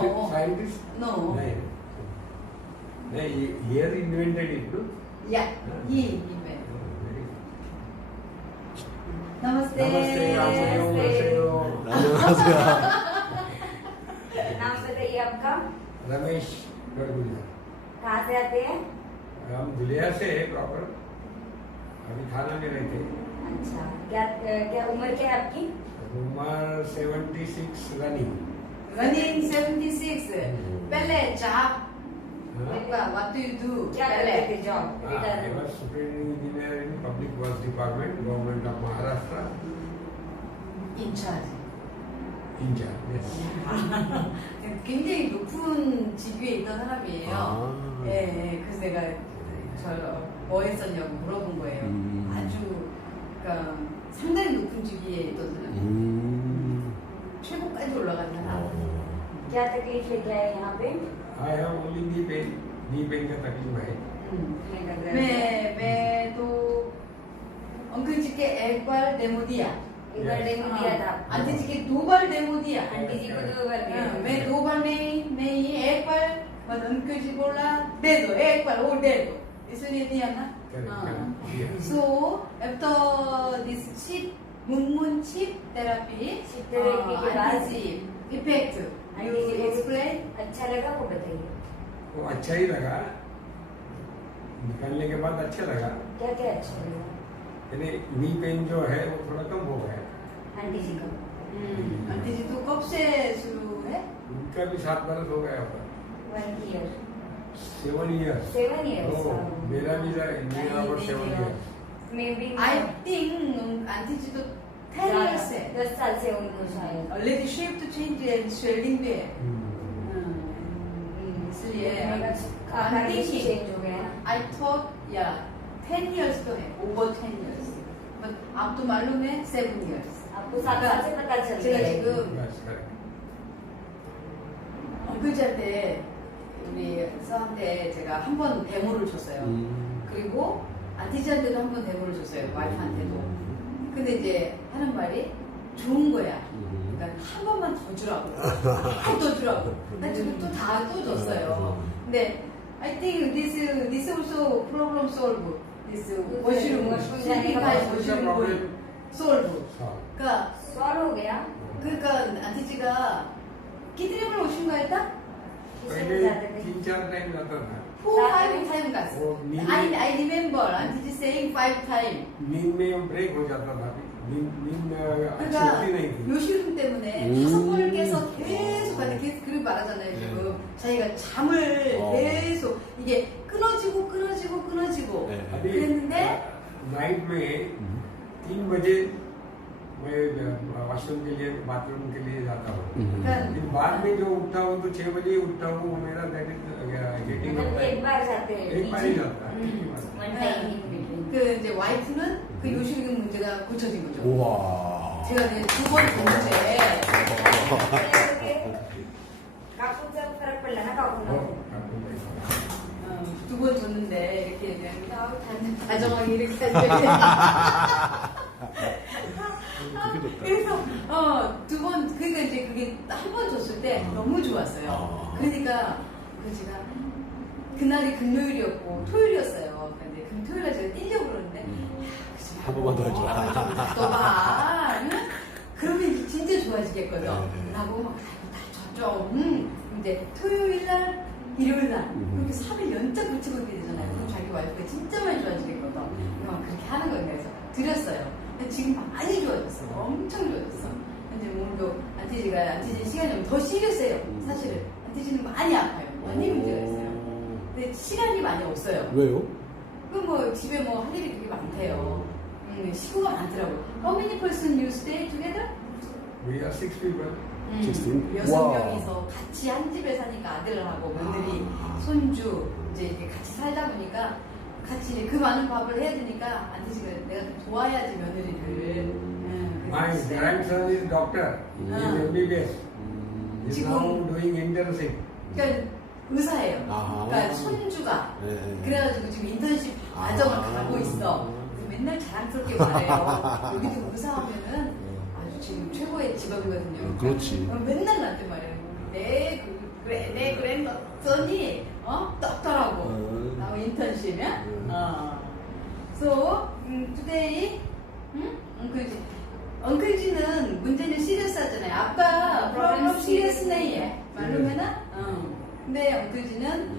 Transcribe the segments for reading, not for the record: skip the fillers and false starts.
Scientist? No. Here invented it, no? Yeah, he invented. Very Namaste. Namaste, Namaste. 안녕하세요. नाम बताइए आपका। रमेश गड़गुलिया। कहाँ से आते हैं? हम दुलिया से है प्रॉपर, अभी थाना में रहते हैं। अच्छा, क्या क्या उम्र क्या है आपकी? उम्र 76 रनिंग। Running 76. पहले job. What do you do? क्या करते थे job? I was superintendent engineer in Public Works Department, Government of Maharashtra. In charge. In charge, yes. 굉장히 높은 직위에 있던 사람이에요. 예, 그래서 내가 저 뭐 했었냐고 물어본 거예요. 아주 그러니까 상당히 높은 직위에 있던 사람. 최고까지 올라간 사람. क्या तकलीफ लेके आए यहाँ पे? I have only knee pain का तकलीफ है। मैं तो अंकल जी के एक बार डेमो दिया। एक बार डेमो दिया था। आंटी जी के 2 बार डेमो दिया। आंटी जी को 2 बार दिया। मैं 2 बार नहीं एक बार बस अंकल जी बोला दे दो, एक बार वो दे दो, इसलिए दिया ना। So after this chip therapy effect you explain. अच्छा लगा वो बताइए। वो अच्छा ही लगा, निकालने के बाद अच्छा लगा। क्या क्या अच्छा लगा? यानी नी पेन जो है वो थोड़ा कम हो गया। आंटी जी को। आंटी जी तो कब से शुरू है? उनका भी 7 बरस हो गया होगा। 1 year। 7 years। 7 years। मेरा भी 7 years। Maybe I think aunty ji तो 10 years है। 10 साल से उनको शायद। Already shape to change and swelling भी है। इसलिए खाना भी चेंज हो गया। I thought yeah 10 years तो है, over 10 years। But आप तो मालूम है 7 years। आपको 7 साल से पता चल 제가 गया। 지금 엉클자한테 우리 서한테 제가 한 번 데모를 줬어요. 그리고 안티지한테도 한 번 데모를 줬어요. 와이프한테도. 근데 이제 하는 말이 좋은 거야. 그러니까 한 번만 더 주라고. 더 주라고. 나 지금 또 다 또 줬어요. 근데 I think this also problem solve. This washroom solve. 그러니까 सॉल्व हो गया। 그러니까 안티지가 끼드림을 오신 거 했다? पहले 3-4 टाइम जाता था। 4-5 time 갔어. वो नींद I remember 안티지 saying 5 time. नींद में ब्रेक हो जाता था। नींद अच्छी 그러니까 होती नहीं थी। 요실금 때문에 5번을 깨서 계속 그리고 말하잖아요. 지금 자기가 잠을 계속 이게 끊어지고 그랬는데 नाइट में 3 बजे मैं वॉशरूम के लिए बाथरूम के लिए जाता हूँ। लेकिन बाद में जो उठता हूँ तो 6 बजे उठता हूँ। मेरा गेटिंग एक बार जाते हैं। एक बार ही जाता है। One time in between। 그 이제 와이프는 그 요실금 문제가 고쳐진 거죠. 우와. 제가 이제 2번 줬는데 काकूचा फरक पडला ना काकूला। 2번 줬는데 이렇게 얘기하니까 다정하게 이렇게 하죠. 그래서 2번 그러니까 이제 그게 한 번 줬을 때 너무 좋았어요. 그러니까 그 제가 그날이 금요일이었고 토요일이었어요. 근데 금토요일에 제가 뛰려고 그러는데 한 번만 더 해줘. 또 봐. 그러면 이제 진짜 좋아지겠거든. 라고 막 줬죠. 이제 토요일 날 일요일 날 그렇게 3일 연짝 붙이고 있게 되잖아요. 그럼 자기 와이프가 진짜 많이 좋아지겠거든. 그렇게 하는 거예요. 그래서 드렸어요. 근데 지금 많이 좋아졌어. 엄청 좋아졌어. 이제 오늘도 안티지 시간이 더 시리어스해요. 사실은 안티지는 많이 아파요. 많이 문제가 있어요. 근데 시간이 많이 없어요. 왜요? 그 뭐 집에 뭐 할 일이 되게 많대요. 식구가 많더라고. How many person you stay together? We are 6 people. 16? 6명이서 같이 한 집에 사니까 아들하고 며느리, 손주 이제 이렇게 같이 살다 보니까 같이 이제 그 많은 밥을 해야 되니까 안티지가 내가 좀 도와야지 며느리를. My grandson is doctor. He is MBBS. He is now doing internship. 그러니까 의사예요. 그러니까 손주가 그래가지고 지금 인턴십 과정을 가고 있어. 맨날 자랑스럽게 말해요. 여기도 의사하면은 아주 지금 최고의 직업이거든요. 그렇지. 맨날 나한테 말해요. 내 그 썼더니 떴더라고. 나 인턴십이야. So today, 엉클지는 문제는 시리어스하잖아요. 아빠 프로그램 시리어스네요. 말로면은. 근데 엉클지는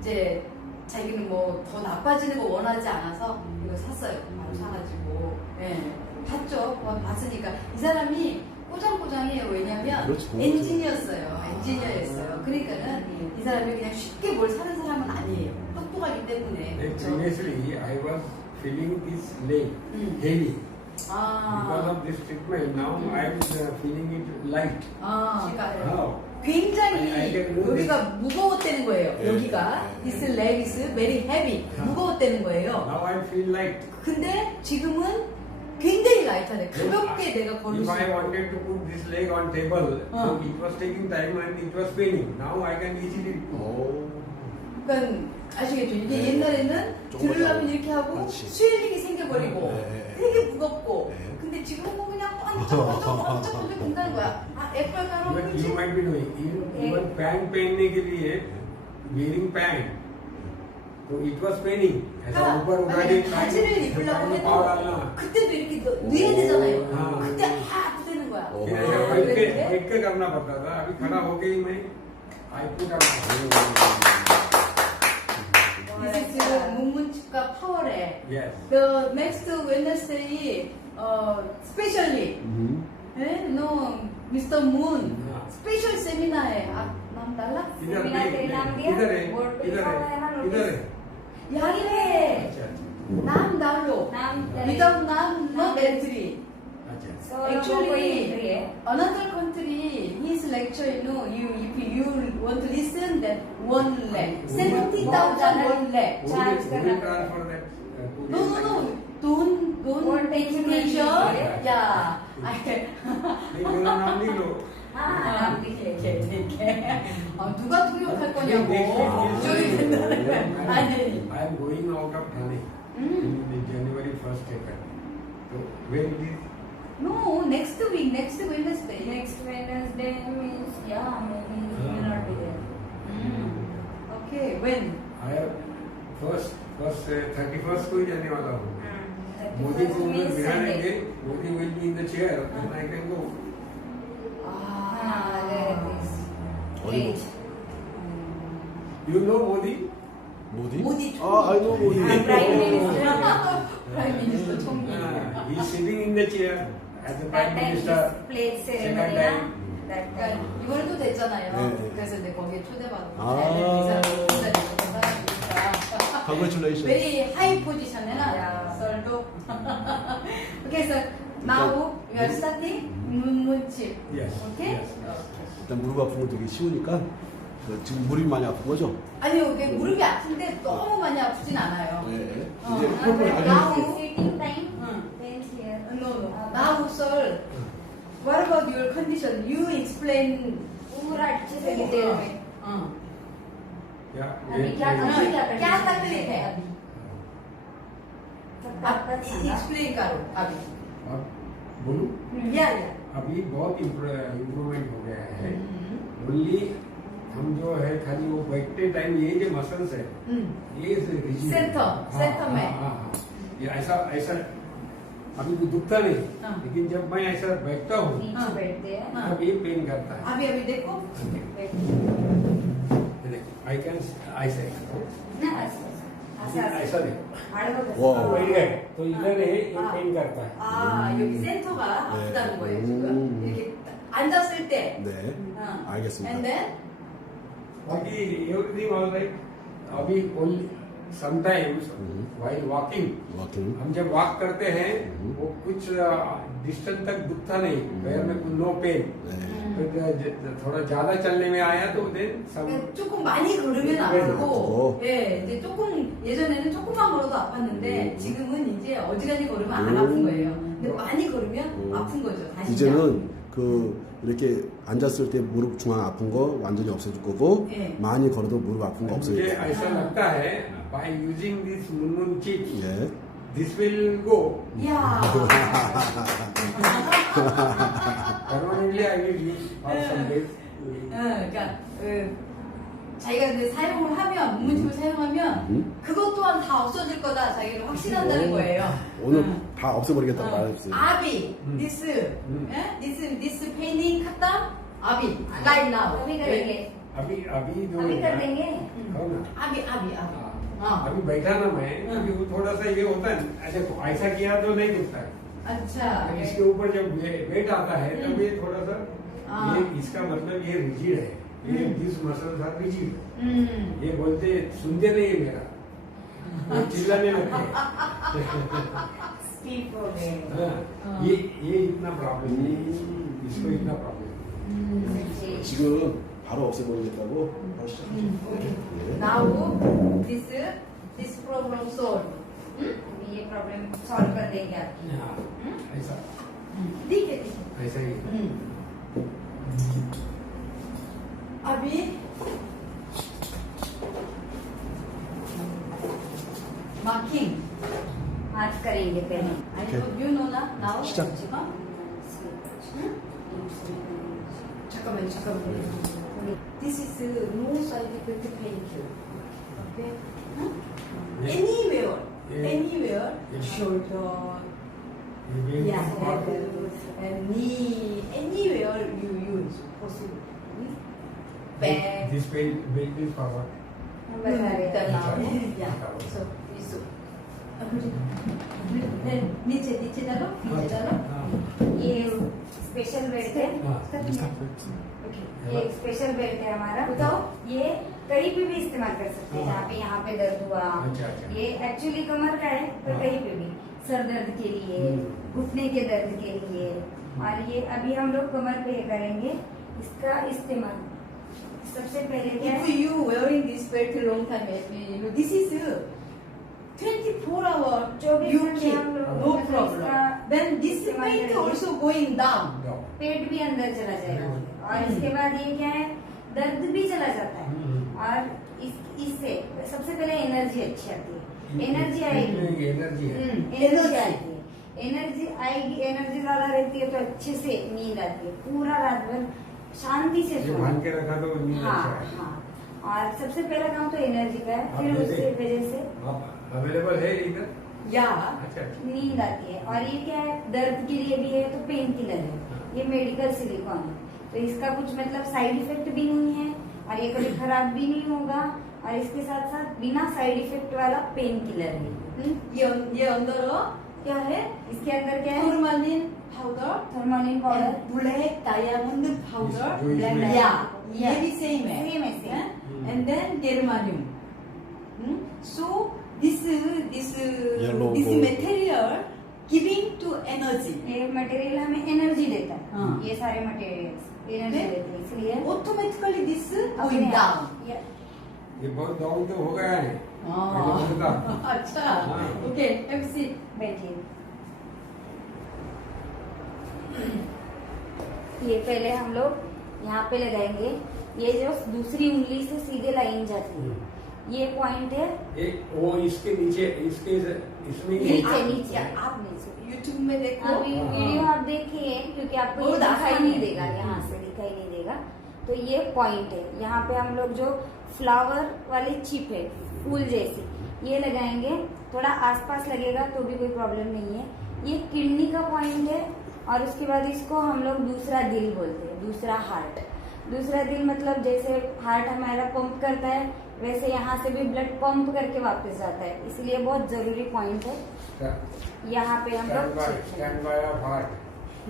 이제 자기는 뭐 더 나빠지는 거 원하지 않아서 이거 샀어요. 바로 사가지고. 예. 봤죠. 봤으니까 이 사람이 꼬장꼬장해요. 왜냐면 그렇죠. 엔지니어였어요. 엔지니어였어요. 그러니까는 이 사람이 그냥 쉽게 뭘 사는 사람은 아니에요. 똑똑하기 때문에. 그렇죠? Previously, I was feeling this leg heavy. 아. Because of this treatment, now I am feeling it light. 그러니까 Now, 굉장히 여기가 무거웠다는 거예요. 네. 여기가 this leg is very heavy. 무거웠다는 거예요. now I feel light. 근데 지금은 굉장히 라이트하네. 가볍게 내가 걸을 If 수 I 있고. wanted to put this leg on table, so it was taking time and it was paining. Now I can easily do. 그러니까 아시겠죠? 이게 네. 옛날에는 조금 들으려면 더. 이렇게 하고 그렇지. 스웰링이 생겨버리고 네. 되게 무겁고 네. 근데 지금은 뭐 그냥 번쩍 된다는 거야. 아 애플 가면 Even you might be doing even pant पहनने के लिए wearing pant, तो it was paining. ऐसा ऊपर उठा के 만약에 바지를 입으려고 पाव डालना. 해도 그때도 이렇게 넣어야 되잖아요. हाँ. 그때 아프다는 거야. 오. फिर ऐसा बैठ के करना पड़ता था. अभी खड़ा होके ही मैं I put on. This is 지금 문문집과 파월에 Yes. The next Wednesday, specially, no, Mr. Moon, special seminar है. आप नाम डाला? इधर सेमिनार के नाम दिया? इधर है बोर्ड पे इधर लिखा हुआ है ना है नोटिस? इधर है. यही है. अच्छा नाम डालो. नाम Without नाम, no entry. अच्छा. So, कोई entry है? Another country, his lecture, if you want to listen, then 1 lakh, 70,000 1 lakh. Charge Who करना will पड़ेगा. transfer that? No, don't Won't take information. information. Yeah. नहीं मेरा नाम लिख लो. हाँ नाम लिख ले. 누가 통역할 거냐고. 걱정이 된다는 거야. 아니. I am going out of Thane in the January 1st taken. So where it is? No, next week, next Wednesday. Next Wednesday means maybe he will not be there. Okay, when? I have first 31st को ही जाने वाला हूँ. 31st मोदी को उधर means बिठाएंगे. Sunday. Modi will be in the chair and I can go. There it is. 어디 Eight. You know Modi? 모디? 모디 아, I know 모디. Prime Minister. Prime Minister 총리. He is sitting in the chair as the That Prime time Minister. his plate ceremony Second na. time. That 그러니까 time. 이번에 또 됐잖아요. 네. 그래서 이제 거기에 초대받고 아. 사람이니까. Congratulations. Very high position, Yeah. soldo. Okay, so now we are starting 문문집. Yes. Okay? Yes. 일단 무릎 아픈 거 되게 쉬우니까 지금 무릎이 많이 아픈 거죠? 아니요, 이게 무릎이 아픈데 너무 많이 아프진 않아요. 네. 어. 이제 프로필 Now 알려줄게요. sitting time. 응. Then here. No. Now, sir, what about your condition? You explain. पूरा अच्छे से डिटेल में. Yeah. अभी क्या क्या तकलीफ है अभी? सब आप बात सांगा. explain करो अभी. अब बोलूं? या. अभी बहुत इम्प्रूवमेंट हो गया है. ओनली हम जो है खाली वो बैठते टाइम ये जो मसल्स है ये rigid है. सेंटर में. हाँ. ये ऐसा अभी तो दुखता नहीं. हाँ. लेकिन जब मैं ऐसा बैठता हूँ नीचे बैठते हैं. हाँ. तब ये पेन करता है. अभी देखो. आई कैन ऐसे ना असं ऐसा देखो. आडवं बस. 와. बैठ गए तो इधर है ये पेन करता है. 아, 여기 센터가 아프다는 거예요, 지금. 이렇게 앉았을 때. 네. 알겠습니다. And then, बाकी एवरीथिंग ऑल राइट. अभी समटाइम्स व्हाइल वॉकिंग 워킹. हम जब वॉक करते हैं वो कुछ डिस्टेंस तक दुखता नहीं. पैर में कुछ नो पेन. 네. थोड़ा ज्यादा चलने में आया तो देन 그러니까 조금 많이 걸으면 아프고, 예, 이제 조금, 예전에는 조금만 걸어도 아팠는데, 지금은 이제 어지간히 걸으면 안 아픈 거예요. 근데 많이 걸으면 아픈 거죠, 다시. 이제는 이렇게 앉았을 때 무릎 중앙 아픈 거 완전히 없어질 거고 네. 많이 걸어도 무릎 아픈 거 없어질 मुझे 거고. ऐसा लगता है by using this Munmun chip 예. This will go 이야. Permanently I will use for some days. 그러니까 자기가 근데 사용을 하면 문문집을 사용하면 그것 또한 다 없어질 거다 자기는 확신한다는 거예요. 오늘 다 없애버리겠다고 말했어요. 아비, this, this painting cut down, 아비, right now. अभी करेंगे अभी अभी जो अभी कर देंगे हो ना 아비. हाँ, अभी बैठा ना मैं अभी वो थोड़ा सा ये होता है अच्छा तो ऐसा किया तो नहीं दुखता है अच्छा. इसके ऊपर जब वेट आता है तब ये थोड़ा सा हाँ. ये इसका मतलब ये रिजिड है ये दिस मसल था रिजिड ये बोलते सुनते नहीं है मेरा वो चिल्लाने लगते हैं स्पीड हो गए हाँ, ये इतना प्रॉब्लम नहीं इसको इतना प्रॉब्लम 지금 바로 없애버리겠다고 바로 시작하죠. 네. Now this problem solved. अभी ये प्रॉब्लम सॉल्व कर देंगे आपकी हाँ, ऐसा ठीक है. ऐसा ही अभी मार्किंग आज करेंगे पहले 아니 you know ना now 시작. 지금 잠깐만. This is no side effect painkiller. Okay? Anywhere, Yeah. shoulder, ये head, and knee, anywhere you use possible. Back. This pain is forward. हम बता रहे हैं Yeah. So this. नीचे डालो. ये स्पेशल बेल्ट है Okay. ये एक स्पेशल बेल्ट है हमारा बताओ. ये कहीं पे भी इस्तेमाल कर सकते हैं जहाँ पे यहाँ पे दर्द हुआ अच्छा. ये एक्चुअली कमर का है तो हाँ. कहीं पे भी सर दर्द के लिए घुटने के दर्द के लिए और ये अभी हम लोग कमर पे करेंगे इसका इस्तेमाल सबसे पहले क्या If है you wearing this belt a long time, you know, this is 24 hour. 24 You घंटे keep हम लोग no मतलब problem. इसका Then this इस्तेमाल weight करेंगे। also going down. पेट भी अंदर चला जाएगा और इसके बाद ये क्या है दर्द भी चला जाता है और इससे सबसे पहले एनर्जी अच्छी आती है एनर्जी आएगी एनर्जी है एनर्जी आएगी एनर्जी ज्यादा रहती है तो अच्छे से नींद आती है पूरा रात भर शांति से ये सोना बांध के रखा तो नींद हाँ अच्छा है हाँ और सबसे पहला काम तो एनर्जी का है आप फिर जैसे- उसकी वजह से आप अवेलेबल है इधर Yeah. अच्छा नींद आती है और ये क्या है दर्द के लिए भी है तो पेन किलर है ये मेडिकल सिलिकॉन है तो इसका कुछ मतलब साइड इफेक्ट भी नहीं है और ये कभी खराब भी नहीं होगा और इसके साथ साथ बिना साइड इफेक्ट वाला पेन किलर है ये अंदर क्या है? इसके अंदर क्या है टूरमालिन पाउडर, थर्मोलिन पाउडर ब्लैक डायमंड पाउडर, जो इसमें- ये भी सेम है. सेम है same And then dermalium. So this Yellow gold. material giving to energy. ये मटेरियल हमें एनर्जी देता है हाँ. ये सारे मटेरियल एनर्जी Okay. देते हैं इसलिए Automatically this अपने going आप- down. ये- ये बहुत डाउन तो हो गया है हाँ. पहले बहुत था। अच्छा. हाँ. Okay. Have a seat. बैठिए ये पहले हम लोग यहाँ पे लगाएंगे ये जो दूसरी उंगली से सीधे लाइन जाती है ये पॉइंट है एक वो इसके नीचे इसके इसमें नीचे नीचे आप YouTube में देखो. अभी हाँ। वीडियो आप देखिए क्योंकि आपको ये बहुत दिखाई आसान नहीं है। देगा यहाँ से दिखाई नहीं देगा तो ये पॉइंट है यहाँ पे हम लोग जो फ्लावर वाली चिप है फूल जैसी ये लगाएंगे थोड़ा आसपास लगेगा तो भी कोई प्रॉब्लम नहीं है ये किडनी का पॉइंट है और उसके बाद इसको हम लोग दूसरा दिल बोलते हैं दूसरा दिल मतलब जैसे हार्ट हमारा पंप करता है वैसे यहाँ से भी ब्लड पंप करके वापस जाता है इसलिए बहुत जरूरी पॉइंट है यहाँ पे हम लोग स्टैंड बाय ऑफ हार्ट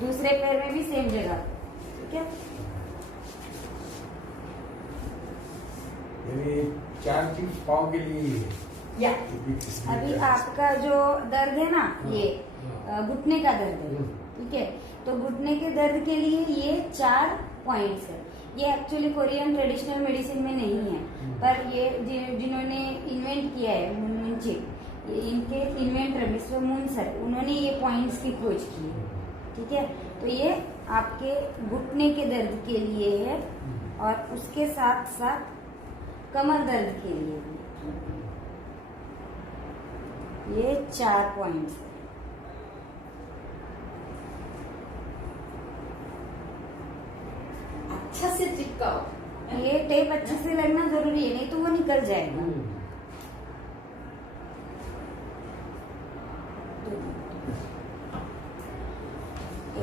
दूसरे पैर में भी सेम जगह ठीक है यानी 4 चिप्स पाव के लिए ही है। या अभी आपका जो दर्द है ना ये घुटने का दर्द है हम्म। ठीक है तो घुटने के दर्द के लिए ये 4 पॉइंट्स है ये एक्चुअली कोरियन ट्रेडिशनल मेडिसिन में नहीं है पर ये जिन्होंने इन्वेंट किया है मुन चिप इनके इन्वेंटर मिस्टर मून सर उन्होंने ये पॉइंट्स की खोज की है ठीक है तो ये आपके घुटने के दर्द के लिए है और उसके साथ साथ कमर दर्द के लिए भी ये 4 पॉइंट्स है अच्छा से चिपकाओ. ये टेप अच्छे से लगना जरूरी है, नहीं तो वो निकल जाएगा।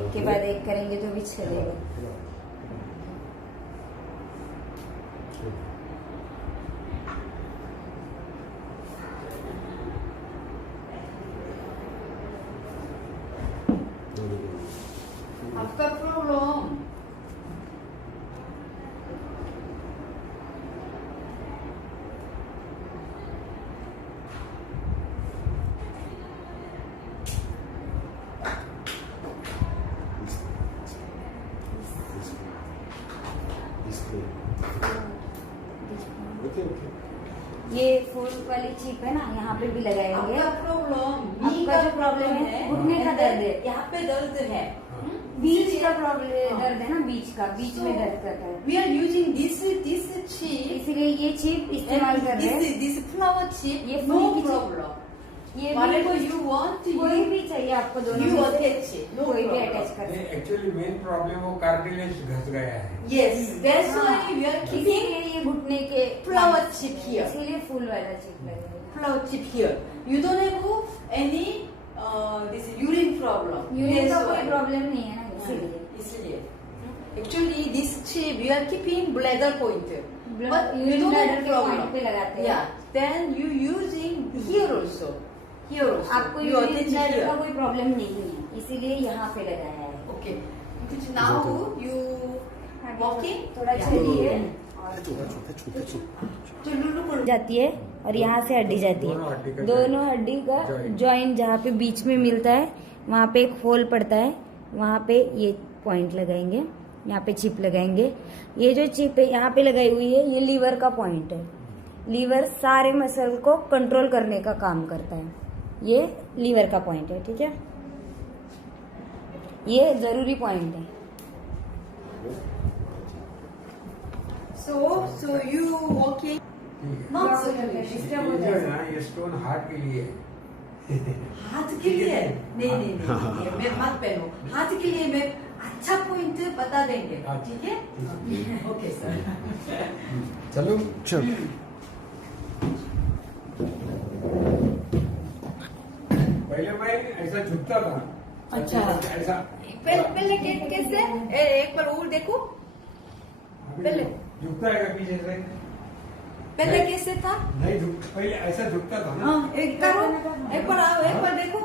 एक के बाद एक करेंगे तो भी चलेगा। आपका प्रॉब्लम ओके ओके। ये फुल वाली चिप है ना, यहाँ पे भी लगाएंगे। आपका प्रॉब्लम आपका जो प्रॉब्लम है घुटने का दर्द है, यहाँ पे दर्द है। बीच का प्रॉब्लम दर्द है ना, बीच में दर्द करता है। We are using this chip. इसीलिए ये चिप इस्तेमाल कर रहे हैं। This flower chip. ये No फुल की चिप। problem. ये Whatever भी you want, कोई you भी चाहिए आपको दोनों you में से, attach it. No कोई भी problem. अटैच कर सकते हैं। एक्चुअली मेन प्रॉब्लम वो कार्टिलेज घस गया है। Yes, that's हाँ, why we are keeping इसीलिए ये घुटने के flower chip here. इसीलिए फुल वाला चिप लगेगा। Flower chip here. You don't have any this urine problem. Urine का That's कोई why. प्रॉब्लम नहीं है ना, इसीलिए। इसलिए actually this chip we are keeping bladder point, but you urine don't bladder have के पॉइंट problem. पे लगाते हैं। Yeah, then you using here also. Here also. आपको you urine attach bladder here. का कोई प्रॉब्लम नहीं है, इसीलिए यहाँ पे लगाया है। Okay. Because now you walking. थोड़ा Yeah. चलिए 대충 대충। तो लुलु को जाती है और यहाँ से हड्डी जाती दोनों हड्डी है। का दोनों हड्डी का joint। जॉइंट जहाँ पे बीच में मिलता है वहाँ पे एक होल पड़ता है, वहाँ पे ये पॉइंट लगाएंगे, यहाँ पे चिप लगाएंगे। ये जो चिप है यहाँ पे लगाई हुई है, ये लीवर का पॉइंट है। लीवर सारे मसल को कंट्रोल करने का काम करता है, ये लीवर का पॉइंट है, ठीक है। ये जरूरी पॉइंट है। so you walking. Not so disturb हो ये जो है जाएगा। ना, ये स्टोन हार्ट के लिए है। हाथ के लिए नहीं मैं मत पहनो। हाथ के लिए मैं अच्छा पॉइंट बता देंगे, ठीक है? Okay sir. चलो चल। पहले मैं ऐसा झुकता था। अच्छा। ऐसा पहले कैसे एक बार और देखो। पहले झुकता है पीछे से। पहले कैसे था? नहीं झुक, पहले ऐसा झुकता था ना। हाँ, एक करो, एक बार आओ, एक बार देखो,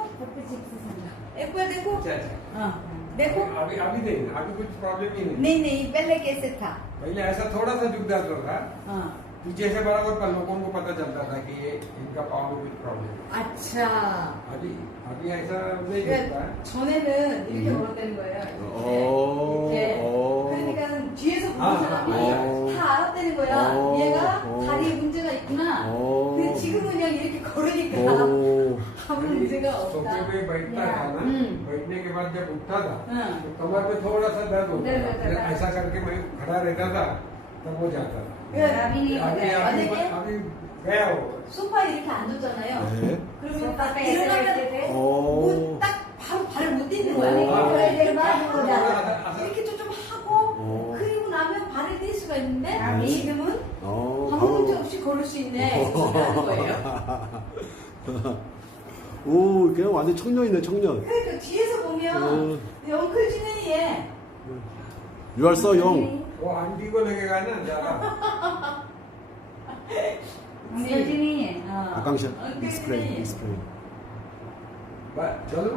एक बार देखो। अच्छा अच्छा। हाँ, देखो। अभी अभी नहीं, अभी कुछ प्रॉब्लम ही नहीं। नहीं नहीं, पहले कैसे था? पहले ऐसा थोड़ा सा झुक जाता था हाँ, पीछे से, बराबर पर लोगों को पता चलता था कि ये इनका पाँव में कुछ प्रॉब्लम है। अच्छा। अभी अभी ऐसा नहीं झुकता है। 전에는 이렇게 걸었다는 거예요. 이렇게. 그러니까 뒤에서 보는 아, 사람이 아. 다 알았다는 거야. 얘가 다리에 문제가 있구나. 어. 근데 지금은 그냥 이렇게 걸으니까 오। 아무 문제가 सोफे 없다. पे बैठता था ना, बैठने के बाद जब उठता था हाँ। तो कमर में थोड़ा सा दर्द होता दर्द था। होता फिर था। ऐसा करके मैं खड़ा रहता था, तब वो जाता था। अभी नहीं अभी होता है। अभी 만약에 अभी गया हो। 소파에 이렇게 앉았잖아요. 네. 그러면 소파 딱 पे ऐसे बैठते थे। 일어나면 오। 딱 바로 발을 못 딛는 거야. 오. 이렇게 아. 이렇게 좀 하고 오. 그리고 나면 발을 뗄 수가 있는데 네. 지금은 어, 아무 문제 없이 걸을 수 있네. 이렇게 하는 거예요. 오, 그냥 완전 청년이네, 청년. 그러니까 뒤에서 보면 이 엉클 진현이 얘 You are so young. वो आंटी को लगेगा ना ज्यादा। अंकल जी नहीं है। 아깡샷. 엉클 익스프레인, 진현이 익스프레인. चलो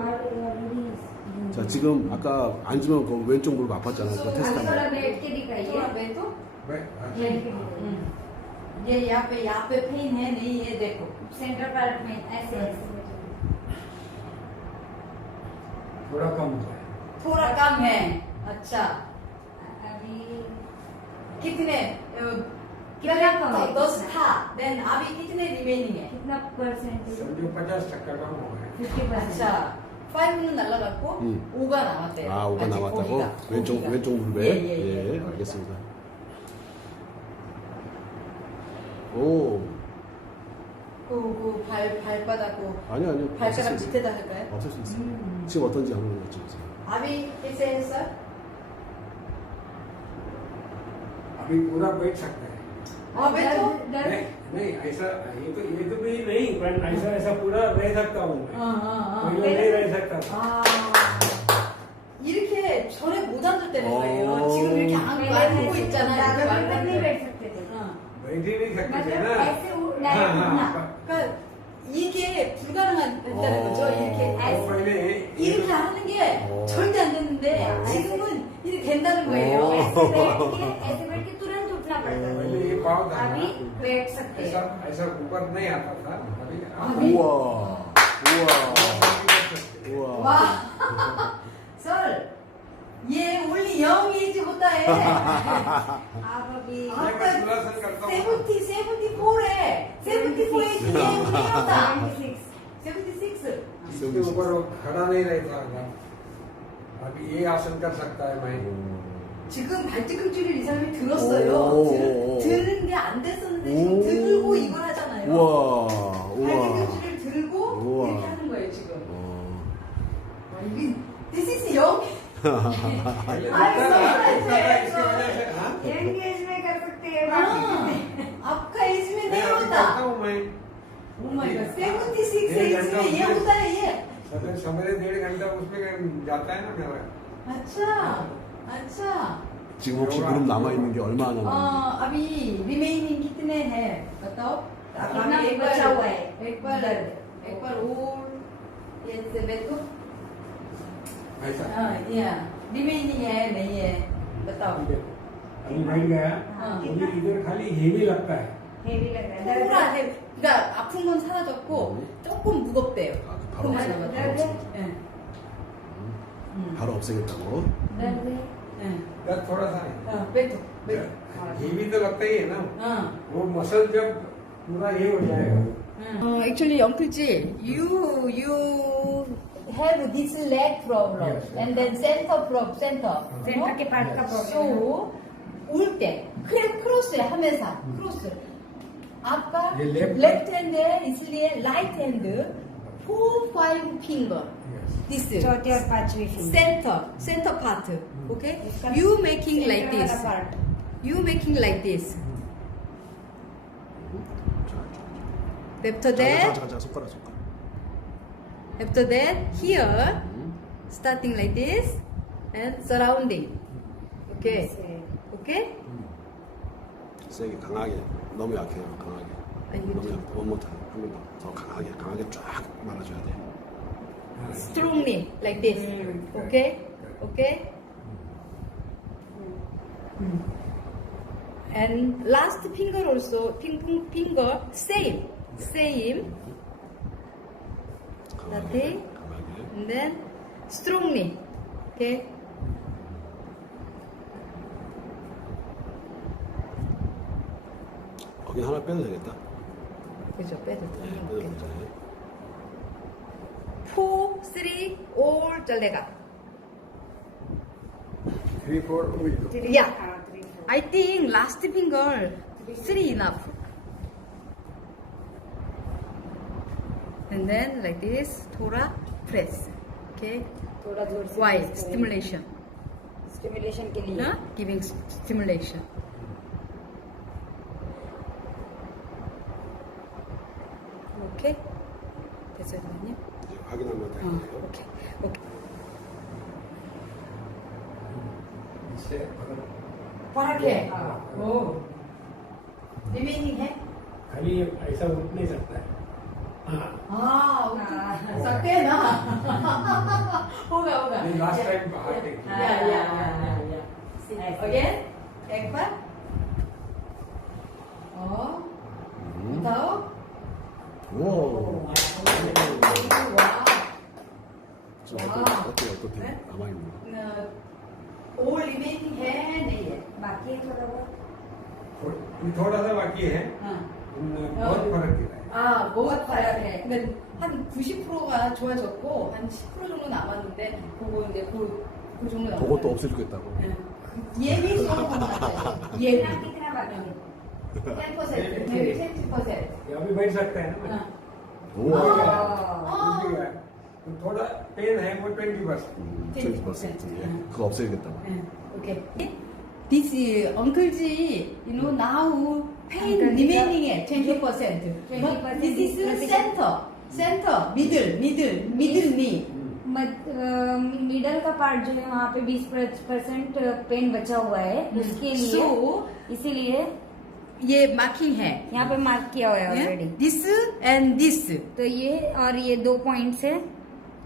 자, 지금 아까 앉으면 그 왼쪽 무릎 아팠잖아. 그거 테스트 अभी थोड़ा 한번. बैठ के दिखाइए। थोड़ा बैठो। मैं- बैठ के दिखाइए। ये यहाँ पे पेन है नहीं, ये देखो सेंटर पार्ट में ऐसे ऐसे थोड़ा कम हुआ है। थोड़ा कम है। अच्छा, अभी कितने कितना कम है? 10 था, देन अभी कितने रिमेनिंग है? कितना परसेंट? समझो 50% कम हो गया। 50%। अच्छा, 5는 날라갔고 5가 남았대요. 아, 5가 아직 남았다고? 고기가. 왼쪽 무릎에? 예, 알겠습니다. 오, 그 발바닥 아니요. 발가락 없을 수 있어요. 밑에다 할까요? 없을 수 있어요. 지금 어떤지 한번 여쭤보세요. अभी कैसे है सर? अभी अभी पूरा बैठ सकता है। हाँ बैठो। नहीं नहीं, ऐसा ये तो भी नहीं, पर ऐसा पूरा रह सकता हूँ मैं। पहले नहीं रह सकता था। 이렇게 전에 못 앉을 때는 거예요. 지금 이렇게 앉고 있잖아요. तक नहीं बैठ सकते थे बैठ ही नहीं सकते थे मतलब ना। ऐसे डायरेक्ट उठना 그러니까 이게 불가능하다는 거죠. 이렇게 वो पहले 이렇게 하는 게 절대 안 됐는데 지금은 이렇게 된다는 거예요. ऐसे बैठ के तुरंत उठना पड़ता पहले था ये पाँव था अभी ना, बैठ सकते ऐसा हैं ऐसा ऊपर नहीं आता था। अभी- 우와. 우와. 우와. 와, सर ये ओनली यंग एज होता है। आप अभी आपका मैं सुलासन करता हूँ। 74 है, 74 एज ये नहीं होता। 76 76 इसके ऊपर वो खड़ा नहीं रहता था। अभी ये आसन कर सकता है मैं। 지금 발뒤꿈치를 이 사람이 들었어요. 오. 드는 게 안 됐었는데 지금 오. 들고 이걸 하잖아요. 우와. 우와. 발뒤꿈치를 들고 우와. 이렇게 하는 거예요 지금. 어. 와, 이게 This is young. पहले आई उठता था, सो उठता था, इसकी वजह से हाँ? यंग एज में कर सकते हैं आपका एज में मैं नहीं अभी होता। करता हूँ मैं। Oh my God, 76 डेढ़ एज घंटा में ये उसमें- होता है ये। सवेरे 1.5 घंटा उसमें जाता है ना मेरा। अच्छा, अच्छा। 지금 혹시 무릎 남아 있는 게 얼마나 남아 अभी रिमेनिंग कितने हैं बताओ। कितना बचा हुआ है? एक बार और ये से बैठो। ऐसा हाँ, या रिमेनिंग है नहीं है बताओ। अभी बैठ गया। हाँ। अभी इधर खाली हेवी लगता है। हेवी लग रहा है पूरा है, 그러니까 아픈 건 사라졌고 조금 무겁대요. 아, 바로 그만 없애요? 남았대요. 바로 없애요? 예. 바로 없애겠다고? दर्द है 예. दर्द थोड़ा सा है। बैठो बैठो। हेवी तो लगता ही है ना। हाँ। वो मसल जब पूरा ये हो जाएगा। Actually, Uncle Ji, you have this leg problem Yes, yes. and then center problem, center. Centre के पार्ट का प्रॉब्लम So 올 때 크로스 하면서 크로스. आपका ये left- लेफ्ट हैंड है इसलिए राइट हैंड 4-5 फिंगर this चौथी और पांचवी फिंगर center part okay इसका you making like centre this वाला part you making like this after 자, that 자, 자, 손가락. after that here starting like this and surrounding okay okay 세게 강하게. 너무 약해요. 강하게. 아니, 이거 너무 좀- 약해. 원모타 한번 더 강하게 쫙 말아줘야 돼. strongly like this okay okay and last finger also finger same nothing 강하게. and then strongly okay 거긴 하나 빼도 되겠다. 그죠 빼도 네, 돼요 빼도 되겠다. 4, 3 all 잘래가 3, 4 with yeah I think last finger 3 enough and then like this थोड़ा press okay थोड़ा जोर से why stimulation stimulation के लिए huh? giving stimulation okay 됐어요 선생님 이제 확인하면 되겠네요. okay okay इससे फर्क है ओ रिमेनिंग है खाली ऐसा उठ नहीं सकता है। हाँ सकते हैं ना होगा होगा नहीं, लास्ट टाइम बाहर थे। या अगेन एक बार बताओ 오. 와 저 어떻게 네? 남아 있는 all remaining है नहीं है बाकी है थोड़ा बहुत थोड़ा सा बाकी है। हाँ बहुत फर्क गिरा है। 아, बहुत फर्क है. 근데 한 90%가 좋아졌고 한 10% 정도 남았는데 그거 이제 그 정도 남았어요. 그것도 없애주겠다고. 예비성으로 나왔어요. 예비. कितना कितना बाकी है 10%, maybe 20%. ये अभी बैठ सकते हैं ना। 우와. उठ गया है। तो थोड़ा पेन है वो 20%। 20%. 예. 그거 없애야겠다고. 오케이. this Uncle Ji, you know, now pain Uncle Ji remaining at 20%. 20% This is is center, middle knee. Middle का पार्ट जो है वहाँ पे 20% पेन बचा हुआ है, उसके लिए So, इसीलिए ये मार्किंग है. यहाँ पे मार्क किया हुआ है ऑलरेडी। This and this तो ये और ये 2 पॉइंट से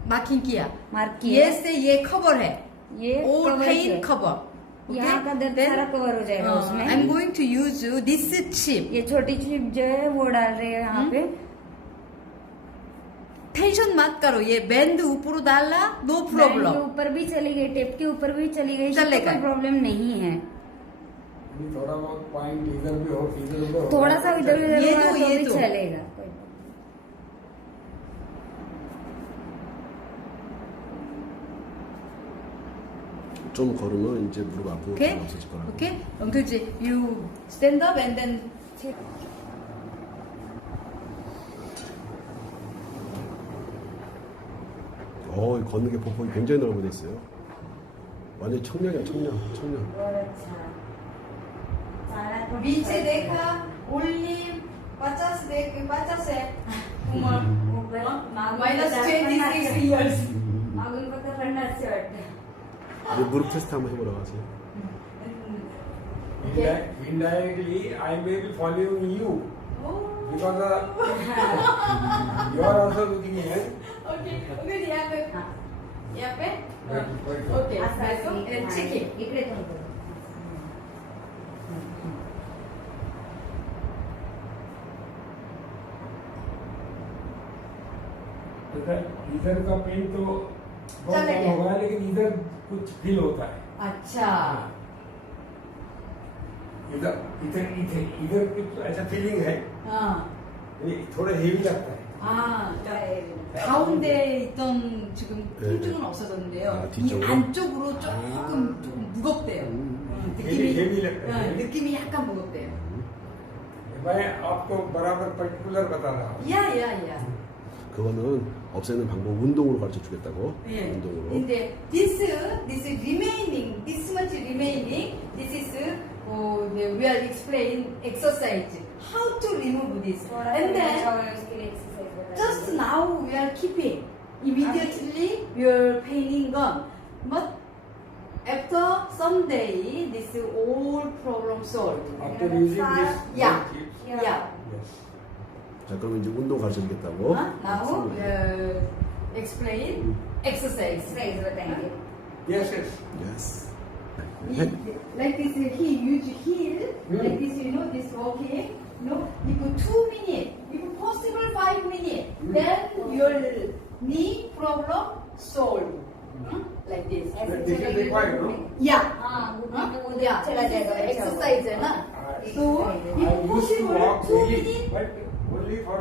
मार्किंग किया. मार्क किया। ये से ये कवर है. ये All cover pain है। cover. यहाँ का दर्द Then, सारा कवर हो जाएगा उसमें। I'm going to use this chip. ये छोटी चिप जो है वो डाल रहे हैं यहाँ पे। टेंशन मत करो, ये बैंड ऊपर डाला, नो बैंड के प्रॉब्लम. ऊपर भी चली गई, टेप के ऊपर भी चली गई, चलेगा। कोई प्रॉब्लम नहीं है। थोड़ा बहुत पॉइंट इधर भी हो, इधर उधर हो, थोड़ा सा इधर उधर ये हुआ तो, तो ये भी तो। चलेगा। 좀 걸으면 이제 무릎 아픈 거 Okay? 없어질 거라고. Okay? Uncle Ji, you stand up and then sit. 걷는 게 보폭이 굉장히 넓어졌어요. 완전 청량이야, 청량. नीचे देखा, 올림, 50 देख, 50 है. Minus 26 years. मागून फक्त 50 वाटतं। 이제 무릎 테스트 한번 해보라고 하세요. Indirectly, I may be following you Oh. because you are also looking here. Okay. Okay, यहाँ पे. यहाँ पे? Okay. असं And check it. इकडे तोंड करू। इधर का पेन तो बहुत चले कम गया। होगा, लेकिन इधर कुछ फील होता है। अच्छा. इधर इधर इधर इधर कुछ ऐसा फीलिंग है, हाँ. ये थोड़ा हेवी लगता है। 가운데 있던 지금 통증은 없어졌는데요. 아, 이 뒤쪽으로? 안쪽으로 조금 무겁대요. हेवी लगता है। 느낌이 약간 무겁대요. मैं आपको बराबर पर्टिकुलर बता रहा हूँ। 야. 그거는 없애는 방법 운동으로 가르쳐 주겠다고. 예. 운동으로. 근데 this remaining, this much remaining, this is we are explain exercise how to remove this, and then just now we are keeping immediately we are painting gone, but after some day this all problem solved. After using this, Yeah. tips, Yeah. yes. 자, 그럼 이제 운동 가르쳐 주겠다고. Now explain exercise. Exercise बताएंगे। Yes, yes. Yes. Like this, he use heel, like this, this walking, if 2 minutes, if possible 5 minutes, then your knee problem solved. Like this. This is required, no? Yeah. हाँ, वो Yeah. चला जाएगा। Exercise है ना? So, I if used to possible walk 2 daily, minutes, but only for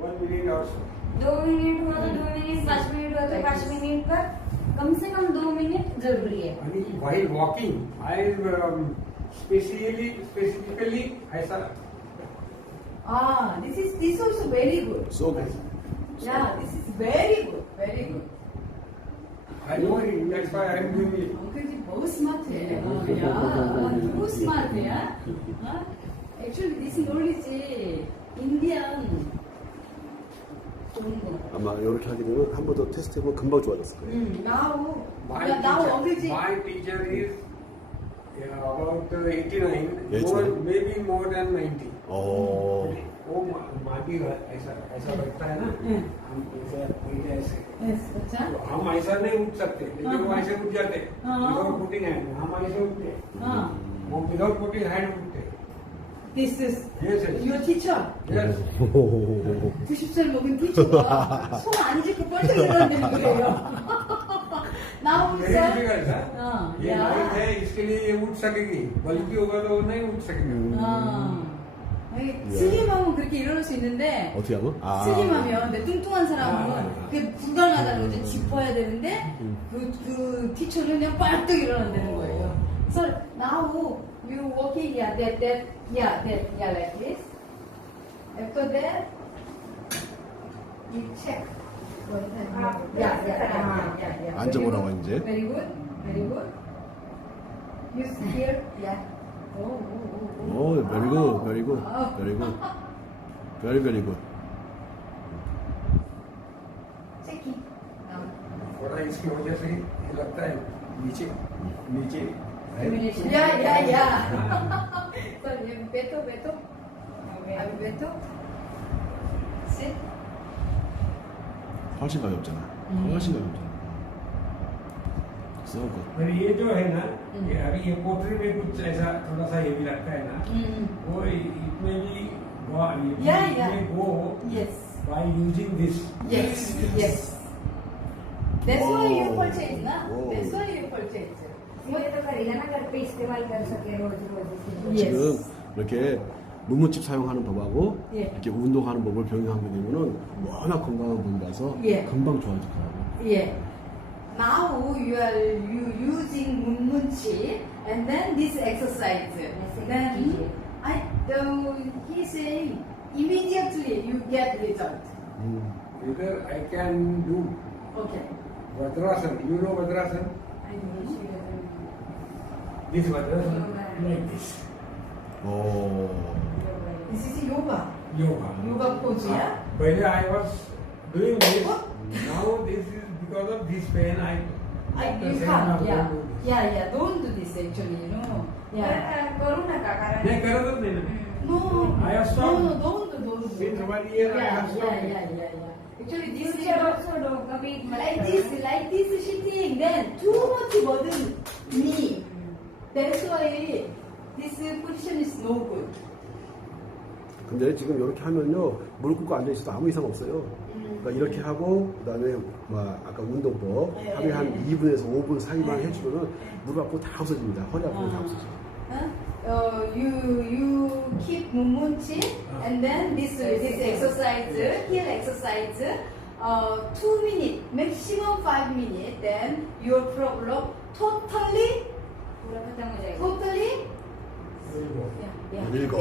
1 minute or so. 2 मिनट हुआ तो 2 मिनट, 5 मिनट हुआ तो 5 मिनट पर कम से कम 2 मिनट जरूरी है। And while walking, I specifically ऐसा this also very good. So good. Yeah, this is very good, very good. I know it. That's why I am doing it. Uncle ji बहुत स्मार्ट है। बहुत स्मार्ट है यार। Actually, this knowledge Indian. 아마 이렇게 하게 되면 한 번 더 테스트 해보면 금방 좋아졌을 거예요. Now My uncle ji. teacher is about 89, Yes, maybe more than 90. वो माटी ऐसा बैठता है ना, हम ऐसे अच्छा. तो हम ऐसा नहीं उठ सकते, लेकिन वो ऐसे उठ जाते विदाउट पुटिंग हैंड। हम ऐसे उठते, वो विदाउट पुटिंग हैंड उठते। This is Yes, yes. your teacher. Yes. 90살 먹은 teacher가 손 안 짚고 뻘떡 일어나는 거예요. Now Very sir. difficult, sir. ये Yeah. लाइट है, इसके लिए ये उठ सकेगी, बल्कि होगा तो वो नहीं उठ सकेगा। 슬림하면 그렇게 일어날 수 있는데 어떻게 하면? 슬림하면 근데 뚱뚱한 사람은 그게 불가능하다는 거죠. 짚어야 되는데 그 티처는 그냥 빨떡 일어난다는 거예요. So now you walking here, that, like this. After that, you check. Yeah. 앉아보라고 이제. Very good, very good. You see here? Yeah. Oh, Oh, very good, very good, very good. Very, very good. Checking. Now. थोड़ा इसकी वजह से ये लगता है नीचे नीचे Stimulation. Yeah. So, beto. Abi beto. Sit. 훨씬 가볍잖아. 훨씬 가볍잖아. So good. पर ये जो है ना ये अभी ये पोटरी में कुछ ऐसा थोड़ा सा ये भी लगता है ना वो इसमें भी go Yes. by using this. Yes. That's why you purchase, na? Whoa. That's why you purchase. मुझे तो खरीदा ना घर पे इस्तेमाल कर सके रोज रोज। Yes. 지금 이렇게 문문칩 사용하는 법하고 예. 이렇게 운동하는 법을 병행하게 되면은 워낙 건강한 분이라서 예. 금방 좋아질 거라고. Yeah. Now you are using 문문치 and then this exercise. Then he say immediately you get result. Either I can do Okay. Vadrasana. You know Vadrasana? I know. This Vadrasana like this. 오. This is yoga. Yoga. Yoga pose, yeah? When I was doing this, What? now this is because of this pain. You can't. Yeah. Don't do this actually. You know. Yeah. करू नका कारण नहीं करतच नाही ना. No. I have stopped. No. Don't. Since 1 year I have stopped. Yeah. Actually, this is छोड़ो कभी like this sitting. Then too much burden me. That's why this position is no good. 근데 지금 이렇게 하면요 무릎 꿇고 앉아 있어도 아무 이상 없어요. 그러니까 이렇게 하고 그다음에 뭐 아까 운동법 하루에 한 2분에서 5분 사이만 해주면은 무릎 아프고 다 없어집니다. 허리 아프고 다 없어져요. You keep 문문치 and then this exercise, heel exercise, 2 minutes, maximum 5 minutes, then your problem totally पूरा खत्म हो जाएगा। 일곱.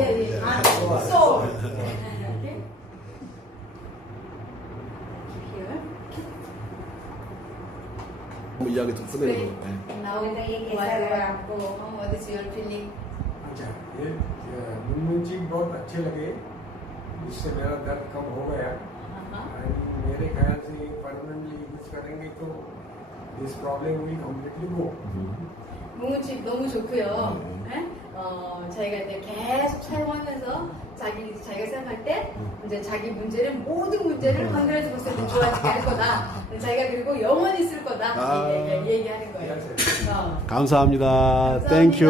So, okay. Here. 뭐 이야기 좀 끝내는 거. 네. Now, बताइए कैसा लगा आपको? what is your feeling? अच्छा ये मुन्मुंची बहुत अच्छे लगे इससे मेरा दर्द कम हो गया और मेरे ख्याल से ये परमानेंटली यूज करेंगे तो this problem will completely go 문문치 너무 좋고요. 네? 자기가 이제 계속 사용하면서 자기가 생각할 때 이제 자기 문제를 모든 문제를 건드려주고 있을 때 좋아지게 할 거다. 자기가 그리고 영원히 쓸 거다. 얘기하는 거예요. Yes, yes. 감사합니다. 땡큐.